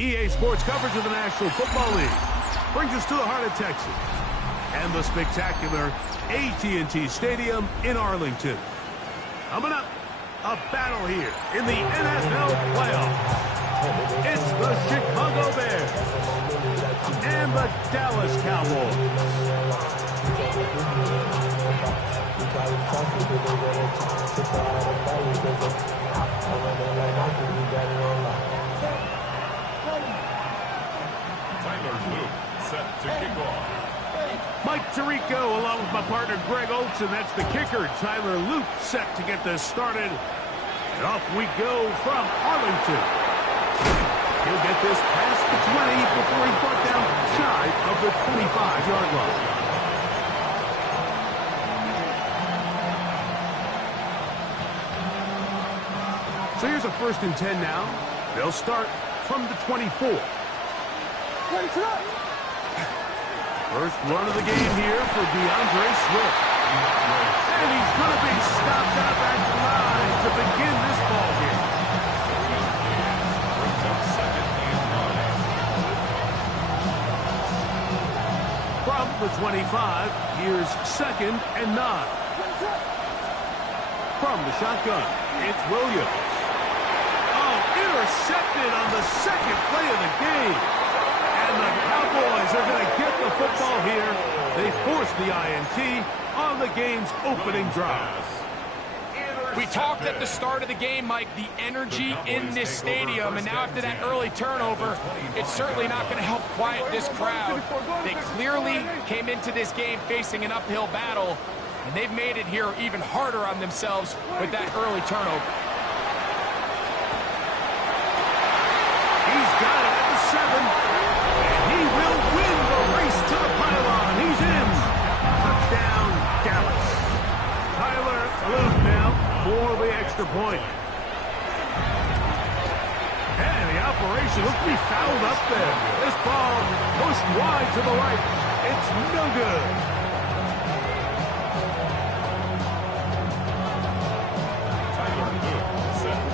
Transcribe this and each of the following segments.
EA Sports coverage of the National Football League brings us to the heart of Texas and the spectacular AT&T Stadium in Arlington. Coming up, a battle here in the NFL playoffs. It's the Chicago Bears and the Dallas Cowboys. Set to kick off. Mike Tirico along with my partner Greg Olson. That's the kicker, Tyler Luke, set to get this started. And off we go from Arlington. He'll get this past the 20 before he's brought down shy of the 25-yard line. So here's a 1st and 10 now. They'll start from the 24. First run of the game here for DeAndre Swift. And he's going to be stopped out at the line to begin this ball game. From the 25, here's 2nd and 9. From the shotgun, it's Williams. Oh, intercepted on the 2nd play of the game. And the Cowboys are going to get the football here. They force the INT on the game's opening drive. We talked at the start of the game, Mike, the energy in this stadium, and now after that early turnover, it's certainly not going to help quiet this crowd. They clearly came into this game facing an uphill battle, and they've made it here even harder on themselves with that early turnover. He's got it at the 7. He will win the race to the pylon. He's in. Touchdown, Dallas. Tyler Luke now for the extra point. And the operation looks to be fouled up there. This ball pushed wide to the right. It's no good.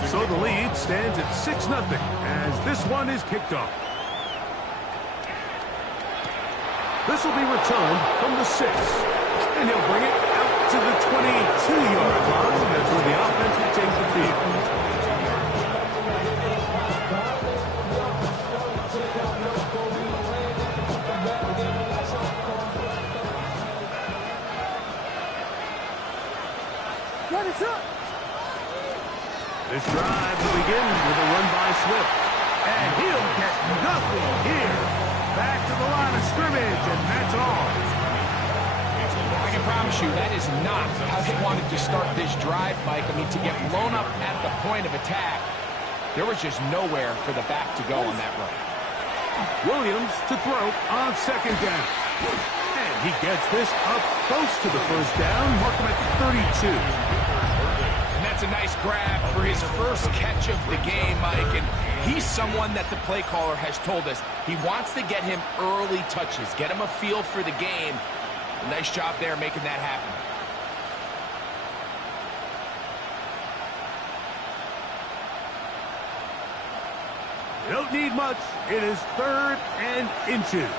So the lead stands at 6-0 as this one is kicked off. This will be returned from the 6. And he'll bring it out to the 22-yard line. That's where the offense will take the field. This drive will begin with a run by Swift. And he'll get nothing here. Back to the line of scrimmage, and that's all. I can promise you that is not how they wanted to start this drive, Mike. I mean, to get blown up at the point of attack, there was just nowhere for the back to go on that run. Williams to throw on 2nd down. And he gets this up close to the 1st down, mark him at the 32. That's a nice grab for his first catch of the game, Mike, and he's someone that the play caller has told us he wants to get him early touches, get him a feel for the game. Nice job there making that happen. You don't need much. It is 3rd and inches.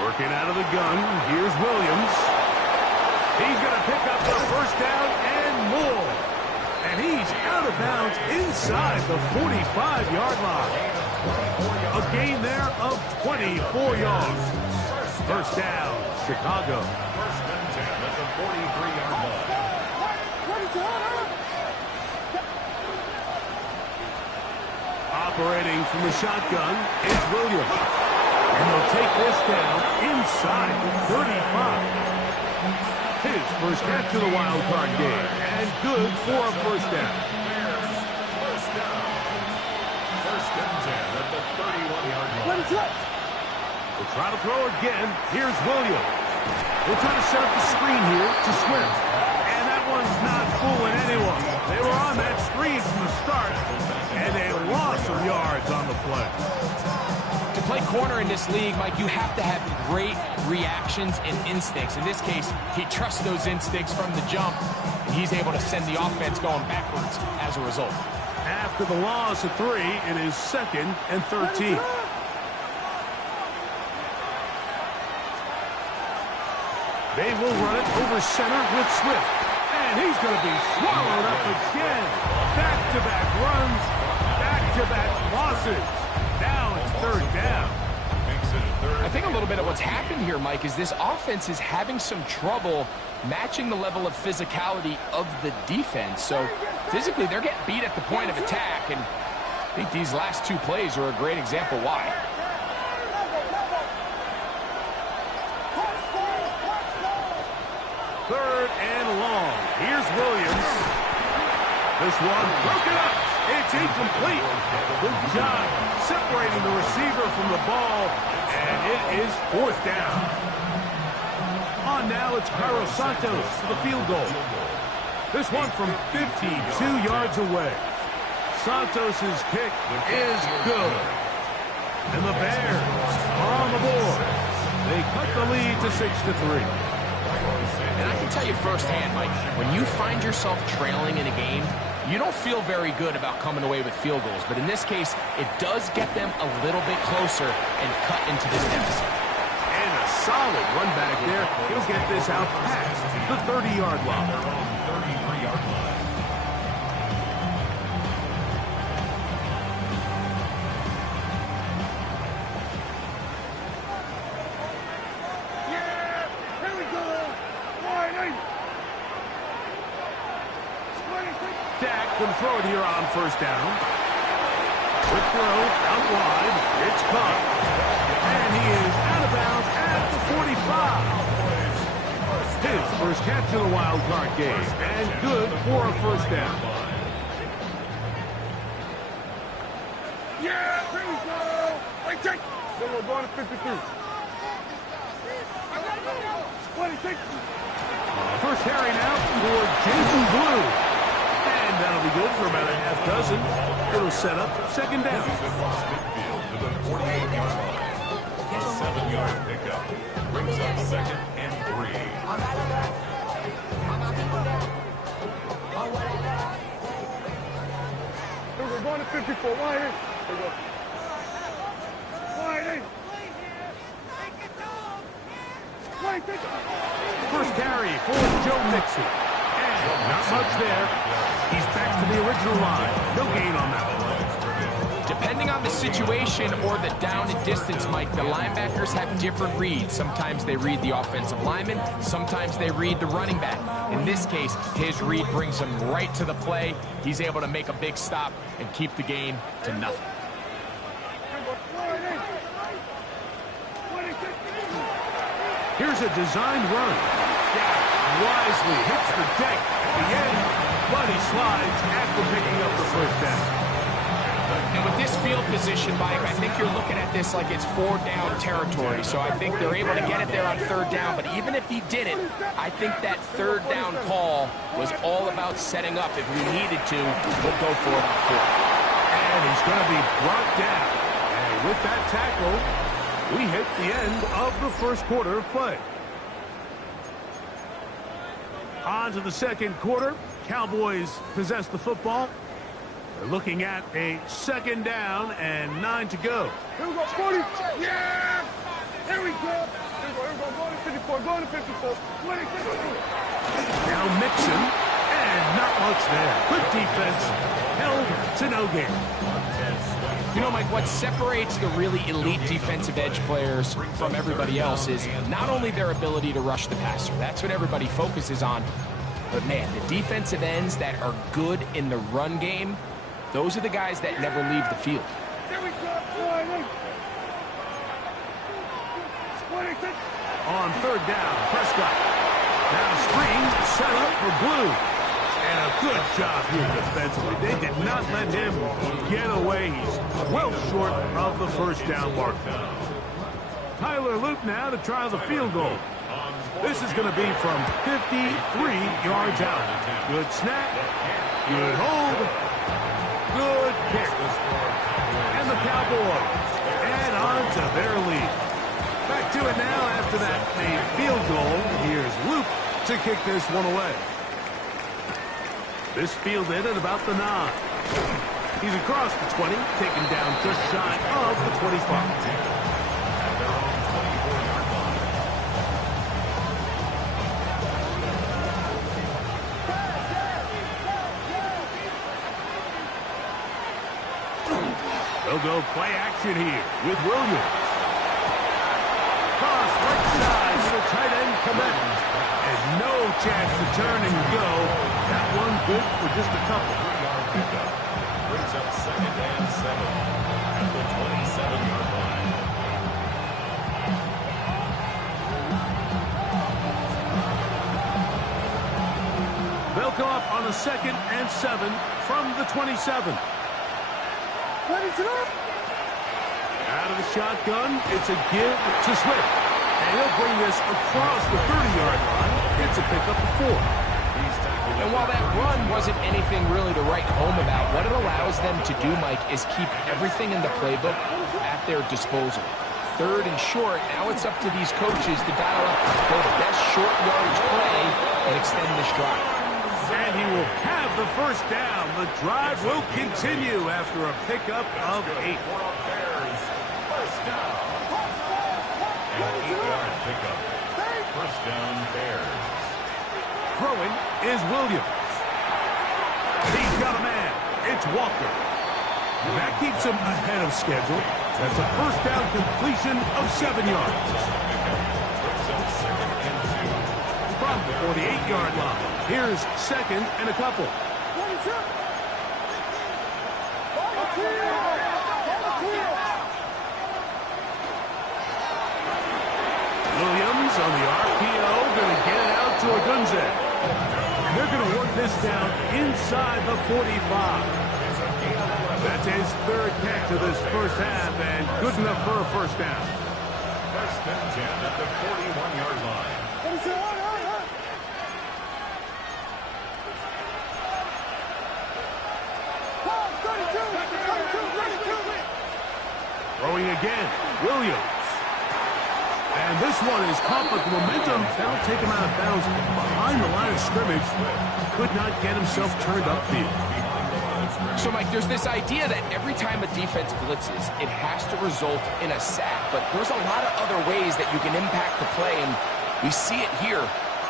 Working out of the gun, here's Williams. He's going to pick up the 1st down and more. And he's out of bounds inside the 45-yard line. A gain there of 24 yards. 1st down, Chicago. 1st and 10 at the 43-yard line. Operating from the shotgun, it's Williams. And they'll take this down inside the 35. His first catch of the wild card game, and good for a 1st down. First down. 1st and 10 at the 31-yard line. We'll try to throw again. Here's Williams. We'll try to set up the screen here to Swift. And that one's not fooling anyone. They were on that screen from the start, and they lost some yards on the play. To play corner in this league, Mike, you have to have great reactions and instincts. In this case, he trusts those instincts from the jump, and he's able to send the offense going backwards as a result. After the loss of 3, it is 2nd and 13. They will run it over center with Swift. And he's going to be swallowed up again. Back-to-back runs, back-to-back losses. Now it's 3rd down. I think a little bit of what's happened here, Mike, is this offense is having some trouble matching the level of physicality of the defense. So physically, they're getting beat at the point of attack, and I think these last 2 plays are a great example why. Third and long. Here's Williams. This one broken up. It's incomplete. Good job separating the receiver from the ball, and it is 4th down. On now, it's Carlos Santos for the field goal. This one from 52 yards away. Santos' kick is good. And the Bears are on the board. They cut the lead to 6-3. And I can tell you firsthand, Mike, when you find yourself trailing in a game, you don't feel very good about coming away with field goals. But in this case, it does get them a little bit closer and cut into this deficit. And a solid run back there. He'll get this out past the 30-yard line. Dak can throw it here on 1st down. Quick throw out wide. It's caught. And he is out of bounds at the 45. His first catch of the wild card game. And good for a 1st down. Yeah, here we go. Wait, take. Then we're going to 53. 26. First carry now for Jason Blue. And that'll be good for about a half dozen. It'll set up 2nd down. To the 48-yard line. A 7-yard pickup brings up 2nd and 3. We're going to 54. Wide in. There we go. Wide in. First carry for Joe Mixon. And not much there. He's back to the original line. No gain on that one. Depending on the situation or the down and distance, Mike, the linebackers have different reads. Sometimes they read the offensive lineman. Sometimes they read the running back. In this case, his read brings him right to the play. He's able to make a big stop and keep the gain to nothing. Here's a designed run. Dak wisely hits the deck at the end, but he slides after picking up the 1st down. And with this field position, Mike, I think you're looking at this like it's 4-down territory. So I think they're able to get it there on 3rd down. But even if he didn't, I think that 3rd down call was all about setting up. If we needed to, we'll go for it on 4th. And he's going to be brought down. And with that tackle, we hit the end of the 1st quarter of play. On to the 2nd quarter. Cowboys possess the football. They're looking at a 2nd down and 9 to go. Here we go, 40. Yeah! Here we go. Here we go. Going to 54. Going to 54. 20, 52. Now Mixon. And not much there. Good defense. Held to no gain. You know, Mike, what separates the really elite defensive edge players from everybody else is not only their ability to rush the passer. That's what everybody focuses on. But, man, the defensive ends that are good in the run game, those are the guys that never leave the field. Here we go. On 3rd down, Prescott. Now screen set up for Blue. And a good job here defensively. They did not let him get away. He's well short of the 1st down mark. Tyler Luke now to try the field goal. This is going to be from 53 yards out. Good snap. Good hold. Good kick. And the Cowboys add on to their lead. Back to it now after that made field goal. Here's Luke to kick this one away. This fielded at about the 9. He's across the 20, taken down just shy of the 25. At their own 24-yard line. They'll go play action here with Williams. Cross right side to the tight end, Komet. And no chance to turn and go. That one good for just a couple. 3-yard pickup. Brings up 2nd and 7 at the 27-yard line. They'll come up on a 2nd and 7 from the 27. Out of the shotgun, it's a give to Swift. And he'll bring this across the 30-yard line. It's a pickup of 4. And while that run wasn't anything really to write home about, what it allows them to do, Mike, is keep everything in the playbook at their disposal. 3rd and short, now it's up to these coaches to dial up their best short yardage play and extend this drive. And he will have the first down. The drive will continue after a pickup of 8. First down. An 8-yard pickup. First down, Bears. Throwing is Williams. He's got a man. It's Walker. And that keeps him ahead of schedule. That's a first down completion of 7 yards. Brings up 2nd and 2. From the 48-yard line. Here's 2nd and a couple. Williams on the RPO, going to get it out to Agunze. And they're going to work this down inside the 45. That's his 3rd catch of this first half, and good enough for a first down. First and 10 at the 41-yard line. Throwing again, Williams. And this one is caught with momentum. That'll take him out of bounds behind the line of scrimmage. Could not get himself turned upfield. So, Mike, there's this idea that every time a defense blitzes, it has to result in a sack. But there's a lot of other ways that you can impact the play, and we see it here.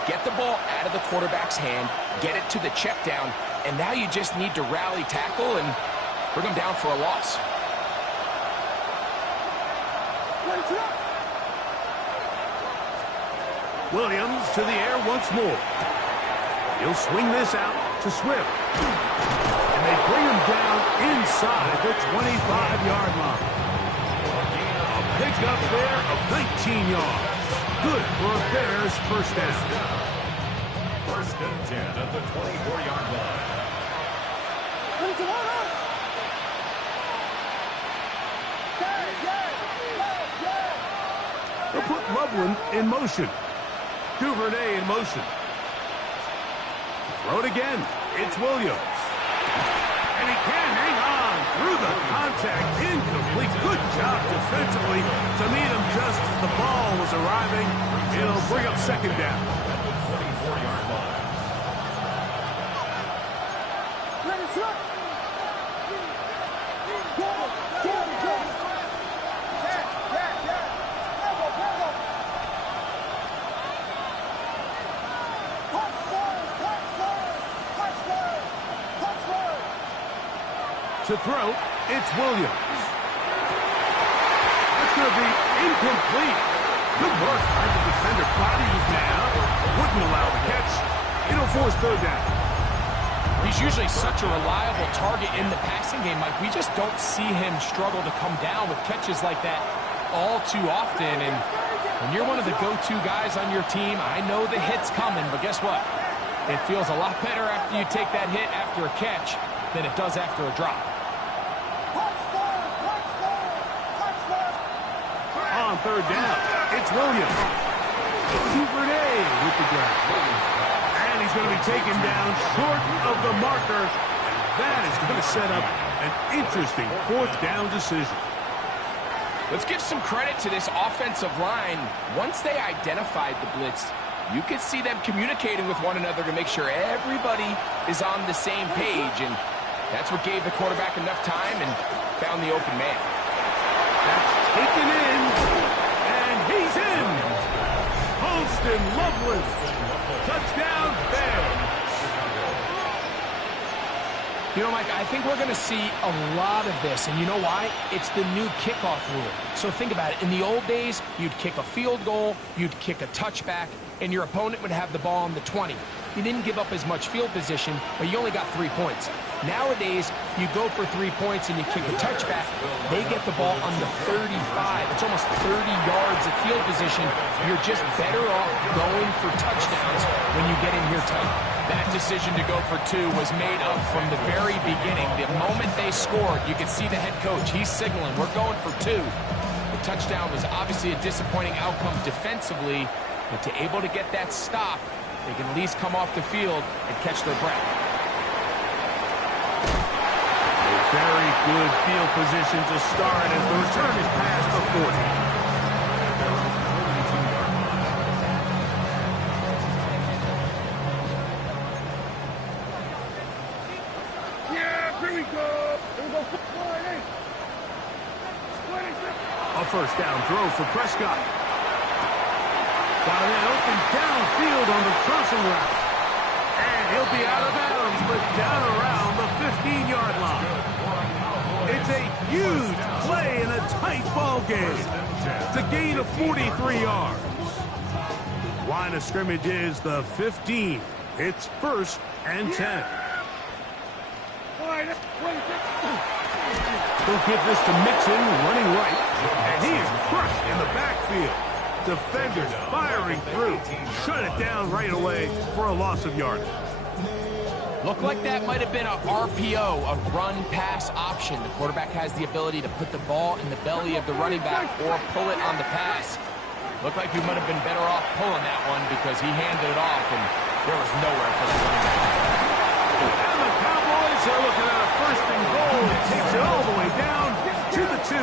Get the ball out of the quarterback's hand, get it to the check down, and now you just need to rally tackle and bring them down for a loss. Williams to the air once more. He'll swing this out to Swift. And they bring him down inside the 25-yard line. A pickup there of 19 yards. Good for a Bears first down. First and 10 at the 24-yard line. They'll put Loveland in motion. Duvernay in motion. Throw it again. It's Williams. And he can't hang on through the contact. Incomplete. Good job defensively to meet him just as the ball was arriving. It'll bring up 2nd down. At the 24-yard line. To throw, it's Williams. That's going to be incomplete. Good work by the defender. Body his man up. Wouldn't allow the catch. It'll force 3rd down. He's usually such a reliable target in the passing game, Mike. We just don't see him struggle to come down with catches like that all too often. And when you're one of the go-to guys on your team, I know the hit's coming, but guess what? It feels a lot better after you take that hit after a catch than it does after a drop. On 3rd down, it's Williams. Duvernay with the grab. And he's going to be taken down short of the marker. That is going to set up an interesting 4th down decision. Let's give some credit to this offensive line. Once they identified the blitz, you could see them communicating with one another to make sure everybody is on the same page. And That's what gave the quarterback enough time and found the open man. That's taken in, and he's in. Holston Loveland. Touchdown, Bears. You know, Mike, I think we're going to see a lot of this, and you know why? It's the new kickoff rule. So think about it. In the old days, you'd kick a field goal, you'd kick a touchback, and your opponent would have the ball on the 20. You didn't give up as much field position, but you only got 3 points. Nowadays, you go for 3 points and you kick a touchback, they get the ball on the 35. It's almost 30 yards of field position. You're just better off going for touchdowns when you get in here tight. That decision to go for 2 was made up from the very beginning. The moment they scored, you could see the head coach. He's signaling, we're going for 2. The touchdown was obviously a disappointing outcome defensively, but to able to get that stop, they can at least come off the field and catch their breath. A very good field position to start as the return is past the 40. Yeah, here we go. Here we go. A first down throw for Prescott. Got a man open downfield on the crossing route. And he'll be out of bounds, but down around the 15-yard line. It's a huge play in a tight ball game. It's a gain of 43 yards. Line of scrimmage is the 15. It's 1st and 10. He'll give this to Mixon, running right. And he is crushed in the backfield. Defenders firing through. Shut it down right away for a loss of yardage. Looked like that might have been a RPO, a run-pass option. The quarterback has the ability to put the ball in the belly of the running back or pull it on the pass. Looked like he might have been better off pulling that one because he handed it off and there was nowhere for the running back. And the Cowboys are looking at a 1st and goal. It takes it all the way down to the 2.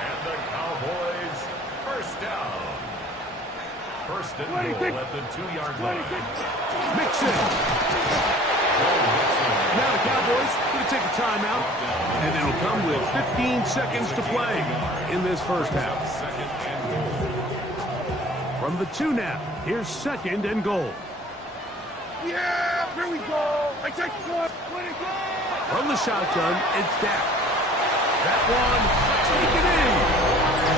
And the Cowboys, 1st down. 1st and goal at the 2-yard line. Mixon. Now the Cowboys going to take a timeout, and it'll come with 15 seconds to play in this first half. From the 2 now, here's 2nd and goal. Yeah, here we go. I take one. From the shotgun, it's down. That one taken in.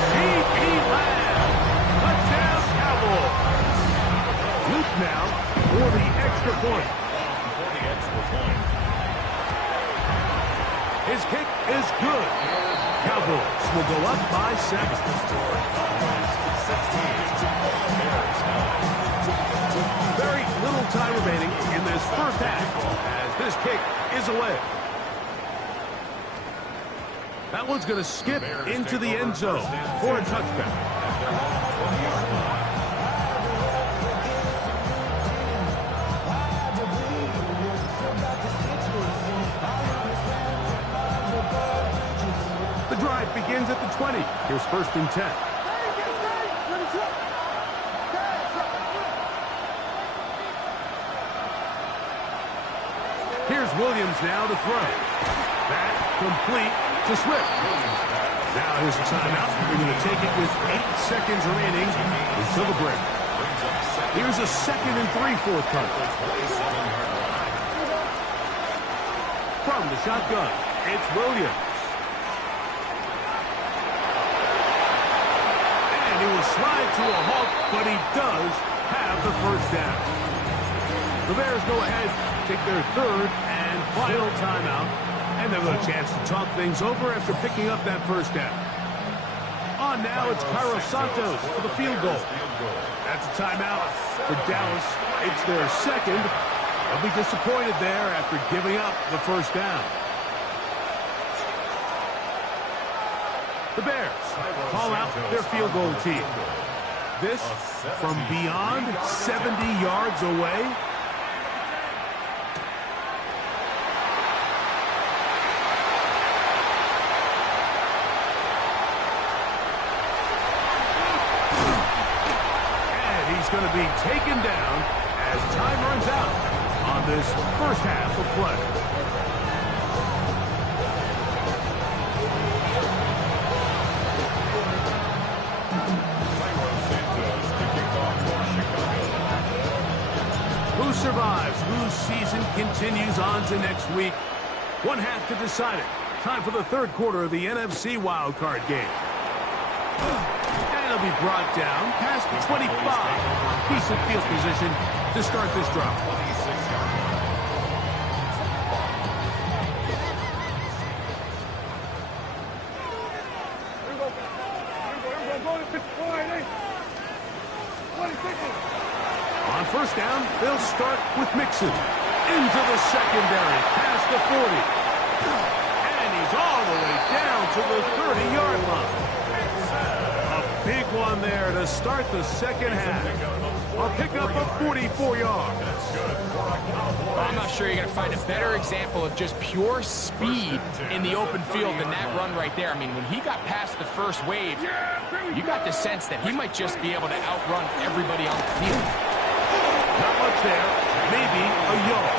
C.P. Lamb. Touchdown, Cowboys. Luke now for the extra point. His kick is good. Cowboys will go up by 7. Very little time remaining in this first half as this kick is away. That one's going to skip into the end zone for a touchdown. The drive begins at the 20. Here's 1st and 10. Here's Williams now to throw. That complete to Swift. Now here's a timeout. They're going to take it with 8 seconds remaining until the break. Here's a 2nd and 3 forthcoming. From the shotgun, it's Williams. And he will slide to a halt, but he does have the 1st down. The Bears go ahead, take their 3rd and final timeout, and they've got a chance to talk things over after picking up that 1st down. On now, it's Cairo Santos for the field goal. That's a timeout for Dallas. It's their 2nd. They'll be disappointed there after giving up the 1st down. The Bears call out their field goal team. This from beyond 70 yards away. Going to be taken down as time runs out on this first half of play. Who survives? Whose season continues on to next week? One half to decide it. Time for the third quarter of the NFC wildcard game. And it'll be brought down past the 25. Decent field position to start this drive. On first down, they'll start with Mixon. Into the secondary, past the 40. And he's all the way down to the 30-yard line. A big one there to start the second half. A pickup of 44 yards. I'm not sure you're going to find a better example of just pure speed in the open field than that run right there. I mean, when he got past the first wave, you got the sense that he might just be able to outrun everybody on the field. Not much there. Maybe a yard.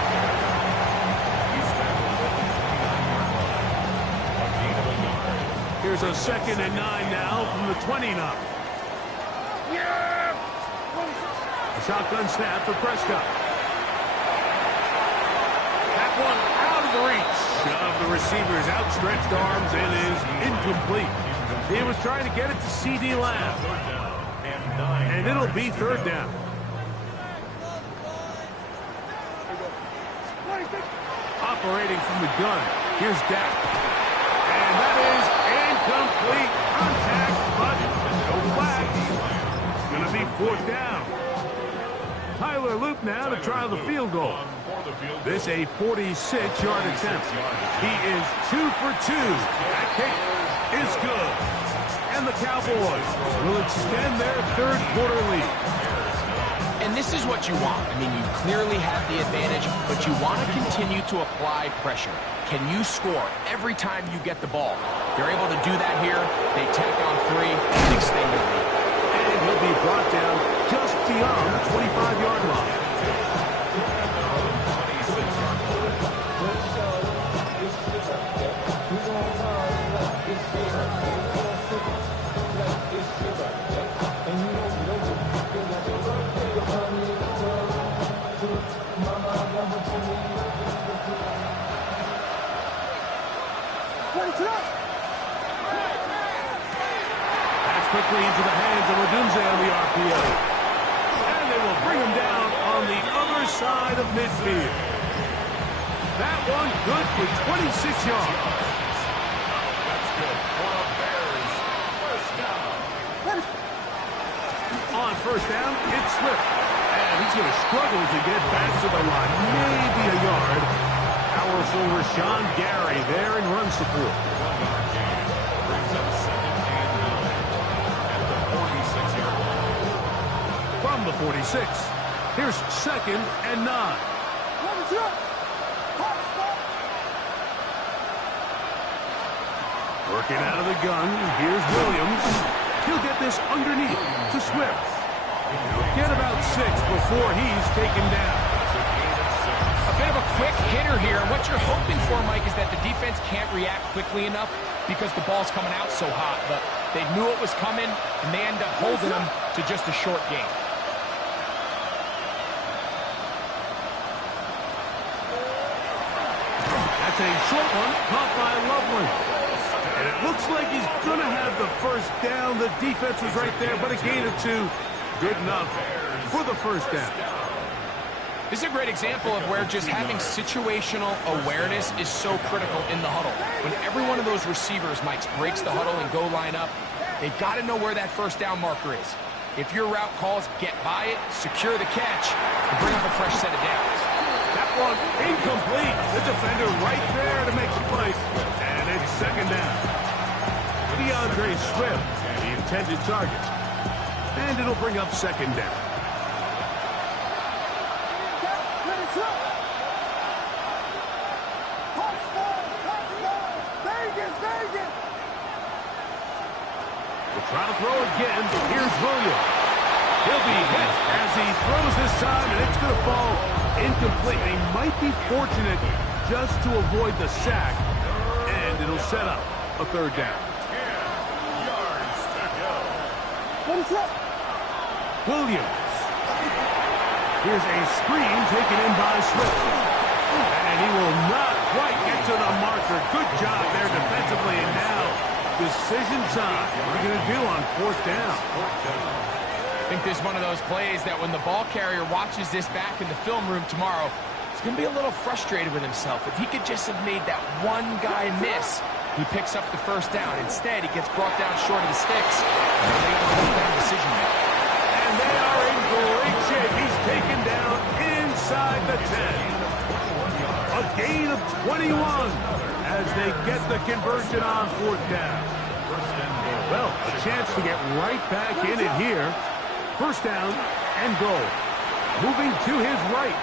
Here's a 2nd and 9 now from the 29. A shotgun snap for Prescott. That one out of the reach of the receiver's outstretched arms and is incomplete. He was trying to get it to C.D. Lamb. And it'll be third down. Operating from the gun. Here's Dak. And that is incomplete contact, but no flags. It's going to be fourth down. Tyler Loop now to try the field goal. This a 46-yard attempt. He is 2 for 2. That kick is good. And the Cowboys will extend their third quarter lead. And this is what you want. I mean, you clearly have the advantage, but you want to continue to apply pressure. Can you score every time you get the ball? They're able to do that here. They tack on 3 and extend their lead. And he'll be brought down just beyond the 25-yard line. That's quickly into the hands of Odunze on the RPO. And they will bring him down on the other side of midfield. That one good for 26 yards. That's good for the Bears. First down. On first down, it's Swift. And he's going to struggle to get back to the line. Maybe a yard. Powerful Rashawn Gary there in run support. Brings up 2nd and 9 at the 46-yard line. From the 46, here's 2nd and 9. Working out of the gun, here's Williams. He'll get this underneath to Swift. He'll get about 6 before he's taken down. A bit of a quick hitter here. What you're hoping for, Mike, is that the defense can't react quickly enough because the ball's coming out so hot. But they knew it was coming, and they end up holding them to just a short game. That's a short one caught by Loveland. And it looks like he's going to have the first down. The defense was right there, but a gain of 2. Good enough for the first down. This is a great example of where just having situational awareness is so critical in the huddle. When every one of those receivers, Mike, breaks the huddle and go line up, they've got to know where that first down marker is. If your route calls, get by it, secure the catch, and bring up a fresh set of downs. That one incomplete. The defender right there to make the play. And it's 2nd down. DeAndre Swift, the intended target. And it'll bring up 2nd down. We'll try to throw again. Here's Williams. He'll be hit as he throws this time, and it's going to fall incomplete. They might be fortunate just to avoid the sack, and it'll set up a third down. 10 yards to go. What is that? Williams. Here's a screen taken in by Swift. And he will not quite get to the marker. Good job there defensively. And now, decision time. What are we going to do on fourth down? I think this is one of those plays that when the ball carrier watches this back in the film room tomorrow, he's going to be a little frustrated with himself. If he could just have made that one guy miss, he picks up the first down. Instead, he gets brought down short of the sticks. And they got a fourth down decision maker. And they are in great shape. He's taken down inside the 10. A gain of 21 as they get the conversion on fourth down. Well, a chance to get right back in it here. First down and goal. Moving to his right.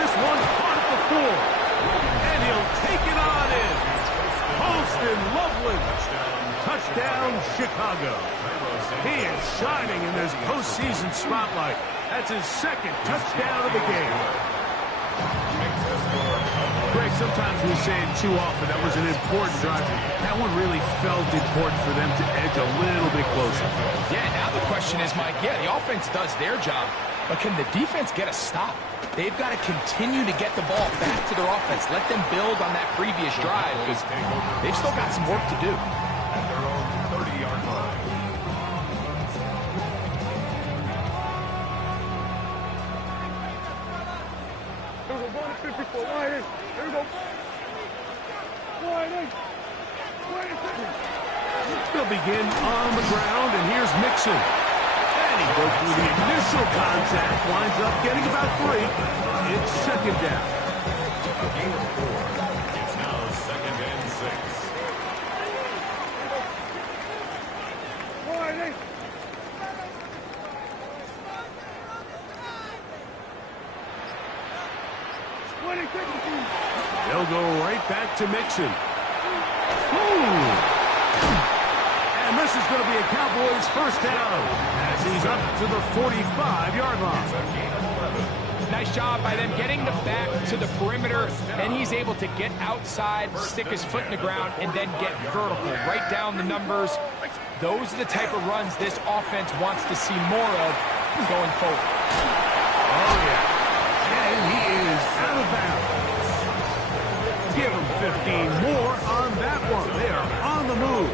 This one's caught at the 4. And he'll take it on in. Holston Loveland. Touchdown, Chicago. He is shining in this postseason spotlight. That's his second touchdown of the game. Greg, sometimes we say it too often. That was an important drive. That one really felt important for them to edge a little bit closer. Yeah, now the question is, Mike, yeah, the offense does their job, but can the defense get a stop? They've got to continue to get the ball back to their offense. Let them build on that previous drive because they've still got some work to do. At their own 30-yard line. Here we go, going to 54. Wide in. Here we go. Wide in. Wide in. They'll begin on the ground, and here's Mixon. And he goes through the initial contact, winds up getting about 3. It's second down. A gain of 4. It's now 2nd and 6. Wide in. They'll go right back to Mixon. Ooh. And this is going to be a Cowboys first down as he's up to the 45-yard line. Nice job by them getting the back to the perimeter. Then he's able to get outside, stick his foot in the ground, and then get vertical. Right down the numbers. Those are the type of runs this offense wants to see more of going forward. Oh, yeah. And he is out of bounds. Give him 15 more on that one. They are on the move.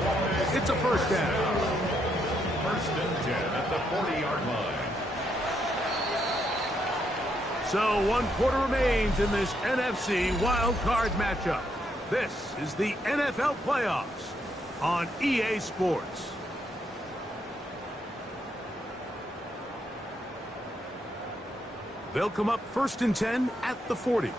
It's a first down. 1st and 10 at the 40-yard line. So 1 quarter remains in this NFC wild card matchup. This is the NFL playoffs on EA Sports. They'll come up 1st and 10 at the 40.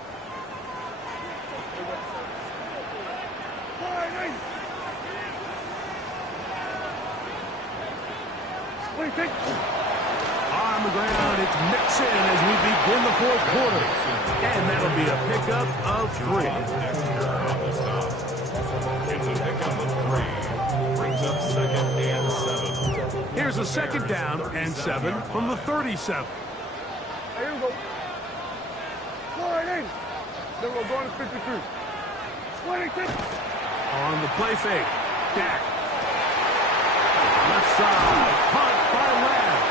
On the ground, it's Mixon as we begin the 4th quarter. And that'll be a pickup of 3. It's a pickup of 3. Brings up 2nd and 7. Here's a 2nd down and 7 from the 37. Here we go. Wide in. Then we're going to 53. 26. On the play fake, Dak. Left side, punt by Lamb.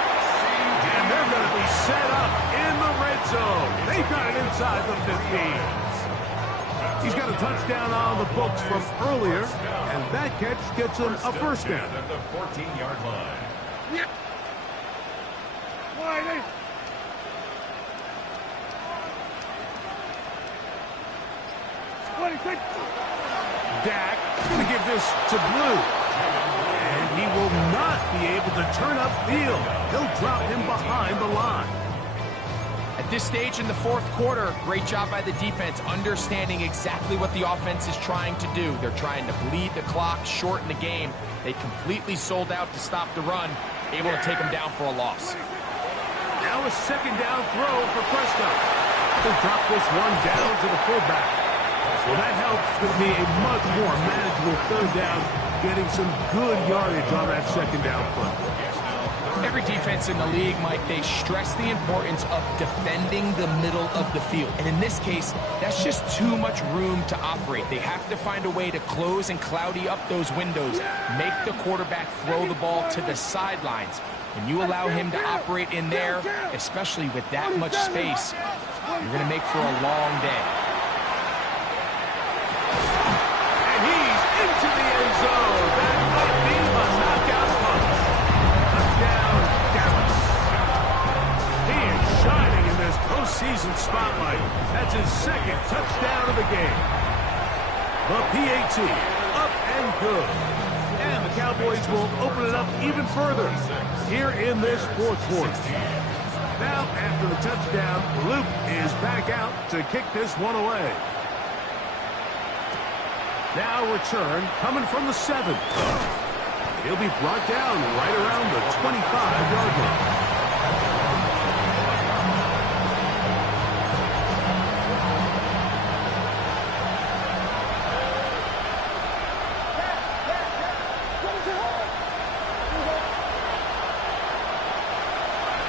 And they're going to be set up in the red zone. They've got it inside the 15. He's got a touchdown on the books from earlier, and that catch gets him a first down. At the 14-yard line. Yeah. Wide in. Dak going to give this to Blue. And he will not be able to turn upfield. He'll drop him behind the line. At this stage in the 4th quarter, great job by the defense, understanding exactly what the offense is trying to do. They're trying to bleed the clock, shorten the game. They completely sold out to stop the run, able to take them down for a loss. Now a 2nd down throw for Prescott. They'll drop this one down to the fullback. Well, that helps to be a much more manageable 3rd down, getting some good yardage on that 2nd down play. Every defense in the league, Mike, they stress the importance of defending the middle of the field. And in this case, that's just too much room to operate. They have to find a way to close and cloudy up those windows, make the quarterback throw the ball to the sidelines. When you allow him to operate in there, especially with that much space, you're going to make for a long day. And he's into the end zone. That might be a knockout punch. Touchdown, Dallas. He is shining in this postseason spotlight. That's his second touchdown of the game. The PAT, up and good. And the Cowboys will open it up even further here in this fourth quarter. Now, after the touchdown, Luke is back out to kick this one away. Now return coming from the 7. He'll be brought down right around the 25-yard line.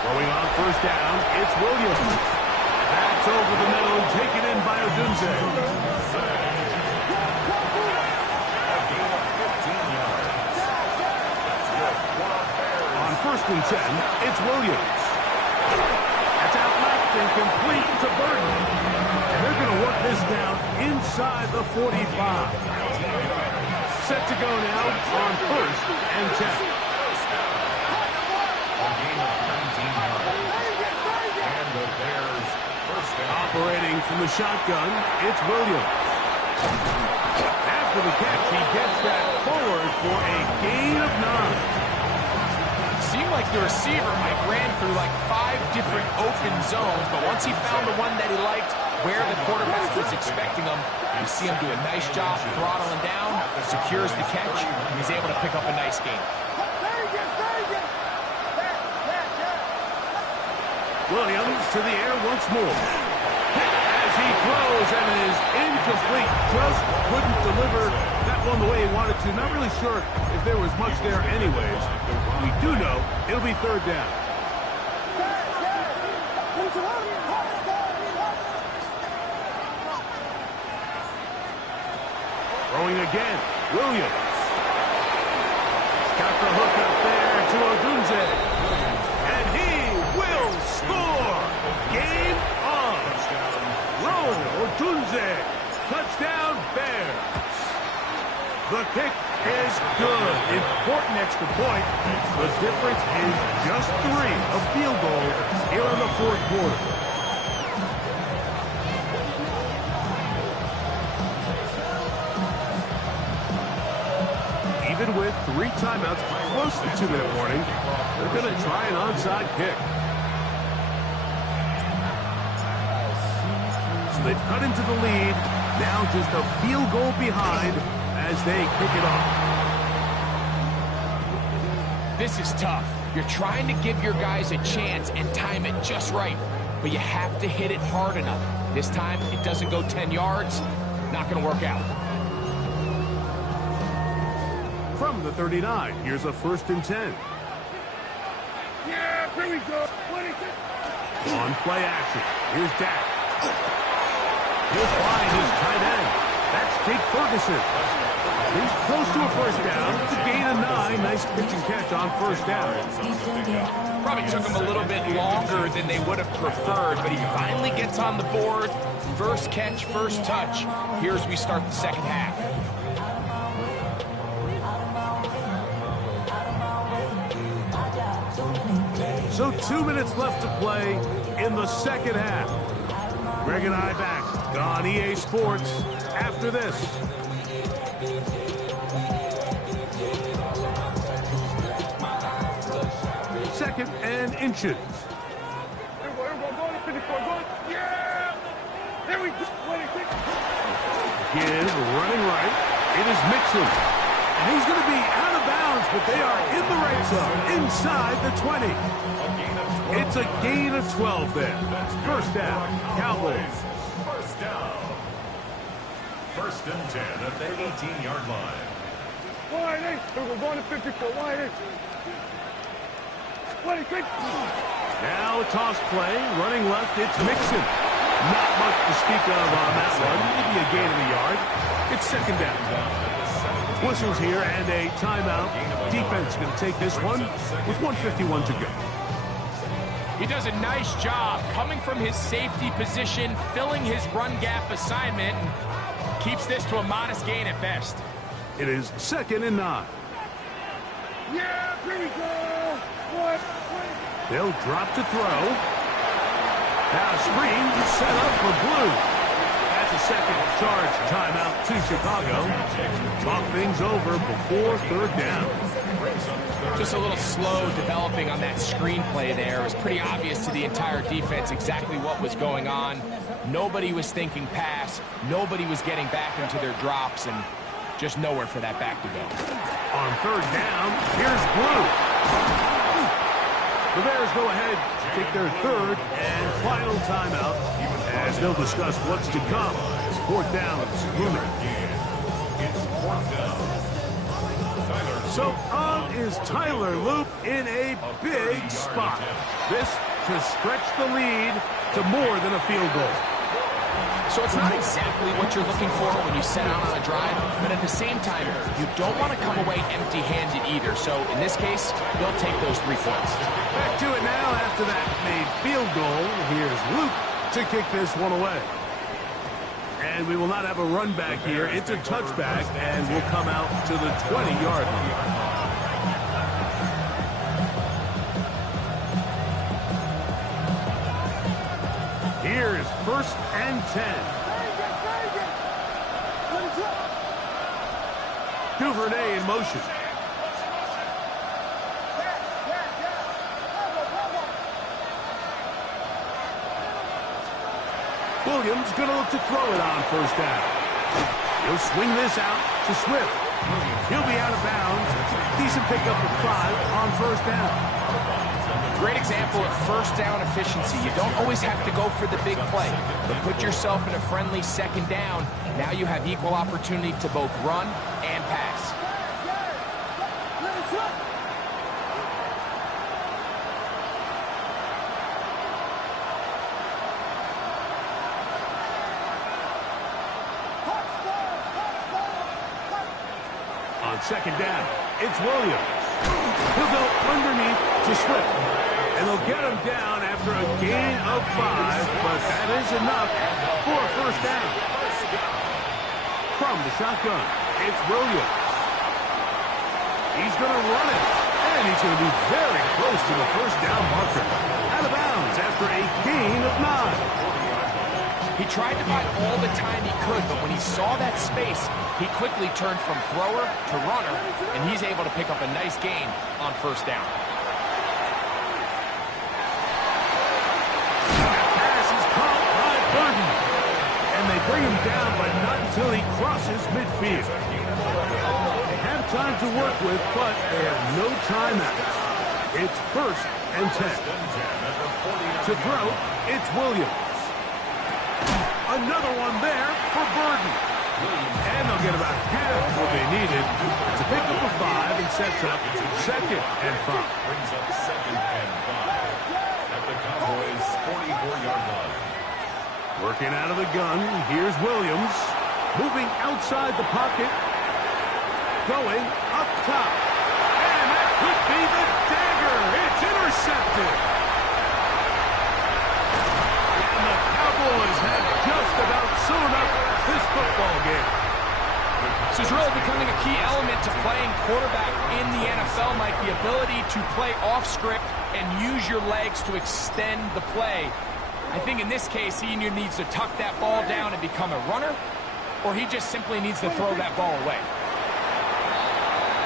Throwing on first down, it's Williams. That's over the middle, taken in by Odunze. On first and 10, it's Williams. That's out left and complete to Burton. And they're going to work this down inside the 45. Set to go now on first and 10. Operating from the shotgun, it's Williams. After the catch, he gets that forward for a gain of 9. Seemed like the receiver, Mike, ran through like 5 different open zones, but once he found the one that he liked, where the quarterback was expecting him, you see him do a nice job throttling down, secures the catch, and he's able to pick up a nice gain. Williams to the air once more. As he throws and it is incomplete. Just couldn't deliver that one the way he wanted to. Not really sure if there was much there anyways. We do know it'll be third down. Throwing again. Williams. Got the hook up there to Odunze. And he will score. Game on. Rome Odunze. Touchdown Bears. The kick is good. Important extra point. The difference is just 3 of field goal here in the fourth quarter. Even with 3 timeouts, close to 2-minute warning, they're going to try an onside kick. So they've cut into the lead. Now just a field goal behind as they kick it off. This is tough. You're trying to give your guys a chance and time it just right, but you have to hit it hard enough. This time, it doesn't go 10 yards. Not going to work out. From the 39, here's a first and 10. Yeah, here we go. On play action, here's Dak. He'll find his tight end. That's Jake Ferguson. He's close to a first down. It's a gain of 9. Nice pitch and catch on first down. Probably took him a little bit longer than they would have preferred, but he finally gets on the board. First catch, first touch. Here's we start the second half. So 2 minutes left to play in the second half. Greg and I back on EA Sports after this. Second and inches. Yeah! There we go. Give running right. It is Mixon. And he's going to be out of bounds, but they are in the right zone, inside the 20. It's a gain of 12 there. First down, Cowboys. First down. First and 10 at the 18-yard line. Wide eight. We're going to 54. Wide eight. Now a toss play, running left, it's Mixon. Not much to speak of on that one, maybe a gain of a yard. It's second down. Whistles here and a timeout. Defense going to take this one with 1:51 to go. He does a nice job coming from his safety position, filling his run gap assignment, and keeps this to a modest gain at best. It is 2nd and 9. Yeah, here we go. They'll drop to throw. Now screen set up for Blue. That's a second charge timeout to Chicago. Talk things over before 3rd down. Just a little slow developing on that screenplay there. It was pretty obvious to the entire defense exactly what was going on. Nobody was thinking pass. Nobody was getting back into their drops, and just nowhere for that back to go. On 3rd down, here's Blue. The Bears go ahead, take their 3rd and final timeout as they'll discuss what's to come. 4th down, looming. It's 4th down. So on is Tyler Loop in a big spot. This to stretch the lead to more than a field goal. So it's not exactly what you're looking for when you set out on a drive, but at the same time, you don't want to come away empty-handed either. So in this case, they'll take those 3 points. Back to it now after that made field goal. Here's Luke to kick this one away. And we will not have a run back here. It's a touchback, and we'll come out to the 20-yard line. Here is 1st and 10. Duvernay in motion. Williams going to look to throw it on 1st down. He'll swing this out to Swift. He'll be out of bounds. Decent pickup of 5 on 1st down. Great example of 1st down efficiency. You don't always have to go for the big play, but put yourself in a friendly 2nd down. Now you have equal opportunity to both run and pass. On 2nd down, it's Williams. He'll go underneath to Swift. And they'll get him down after a gain of 5, but that is enough for a 1st down. From the shotgun, it's Williams. He's going to run it, and he's going to be very close to the 1st down marker. Out of bounds after a gain of 9. He tried to buy all the time he could, but when he saw that space, he quickly turned from thrower to runner, and he's able to pick up a nice gain on 1st down. They bring him down, but not until he crosses midfield. They have time to work with, but they have no timeouts. It's 1st and 10. To throw, it's Williams. Another one there for Burden. And they'll get about half what they needed to pick up a 5 and sets up 2nd and 5. Brings up 2nd and 5 at the Cowboys' 44-yard line. Working out of the gun, here's Williams. Moving outside the pocket. Going up top. And that could be the dagger. It's intercepted. And the Cowboys have just about sewn up this football game. This is really becoming a key element to playing quarterback in the NFL, Mike. The ability to play off script and use your legs to extend the play. I think in this case, he either needs to tuck that ball down and become a runner, or he just simply needs to throw that ball away.